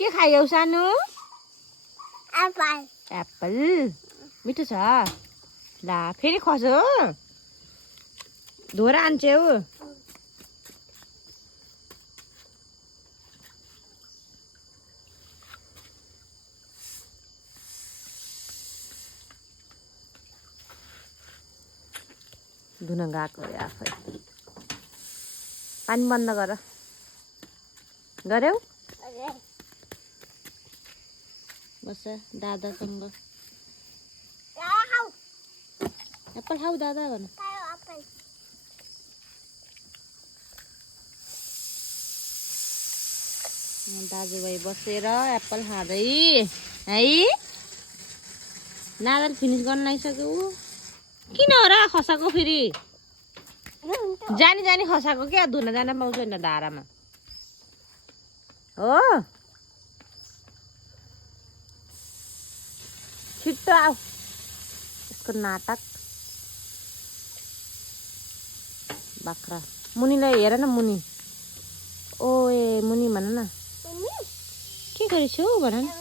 के खायौ सानो Apple Apple मिठो छ ला फेरि खस्यो धोएर आन्छौ धुन गएको अरे आफै पानी बन्द गर गर्यौ बस दादासँग एप्पल खाऊ दादा भन दाजुभाइ बसेर एप्पल खाँदै है दादाले फिनिस गर्न आइसक्यो किन हो र खसाको फेरि जानी जानी खसाको क्या धुन जान पाउँछ धारामा हो छिट्टो आऊ यसको नाटक बाख्रा मुनिलाई हेर न मुनि ओए मुनि भन न के गरेछौ भन न